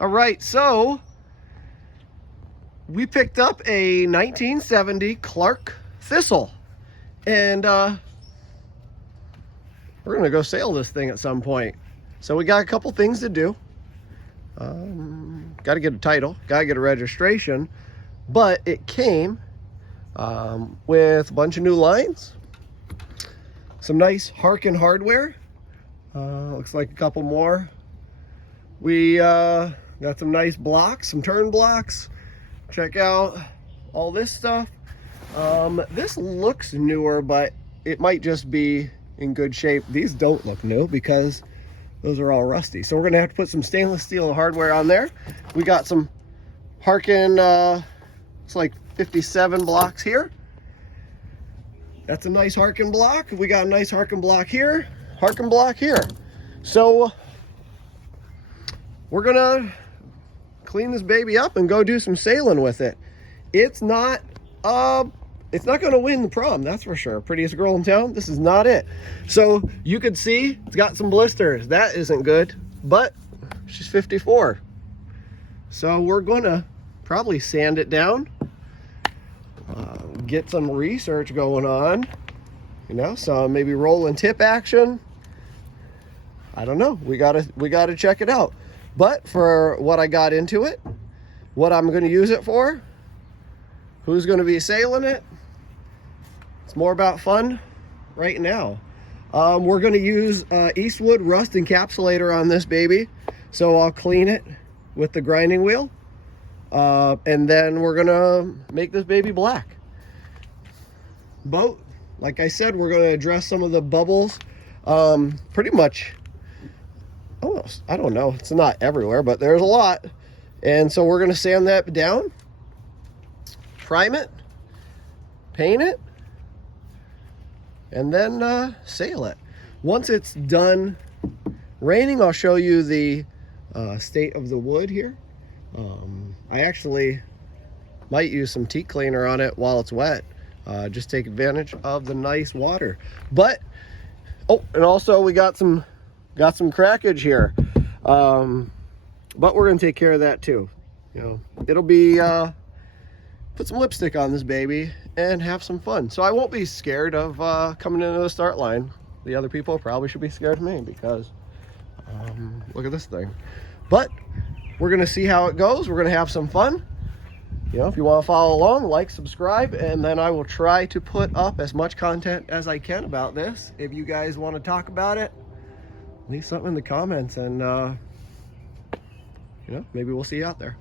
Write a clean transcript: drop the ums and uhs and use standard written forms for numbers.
All right, so we picked up a 1970 Clark Thistle, and we're gonna go sail this thing at some point. So we got a couple things to do. Got to get a title, got to get a registration, but it came with a bunch of new lines, some nice Harken hardware. Looks like a couple more. We got some nice blocks, some turn blocks. Check out all this stuff. This looks newer, but it might just be in good shape. These don't look new because those are all rusty. So we're gonna have to put some stainless steel hardware on there. We got some Harken, it's like 57 blocks here. That's a nice Harken block. We got a nice Harken block here, Harken block here. So we're gonna clean this baby up and go do some sailing with it. It's not gonna win the prom, that's for sure. Prettiest girl in town, this is not it. So you could see it's got some blisters. That isn't good, but she's 54. So we're gonna probably sand it down, get some research going on, you know, so maybe roll and tip action. I don't know, we gotta check it out. But for what I got into it, what I'm gonna use it for, who's gonna be sailing it, it's more about fun right now. We're gonna use Eastwood rust encapsulator on this baby. So I'll clean it with the grinding wheel. And then we're gonna make this baby black. Boat, like I said, we're gonna address some of the bubbles. Pretty much, almost, I don't know, it's not everywhere, but there's a lot. And so we're gonna sand that down, prime it, paint it, and then sail it. Once it's done raining, I'll show you the state of the wood here. I actually might use some teak cleaner on it while it's wet. Just take advantage of the nice water. But, oh, and also we got some crackage here. But we're gonna take care of that too. You know, it'll be, put some lipstick on this baby and have some fun. So I won't be scared of coming into the start line. The other people probably should be scared of me because look at this thing. But we're gonna see how it goes. We're gonna have some fun. You know, if you want to follow along, like, subscribe, and then I will try to put up as much content as I can about this. If you guys want to talk about it, leave something in the comments, and you know, maybe we'll see you out there.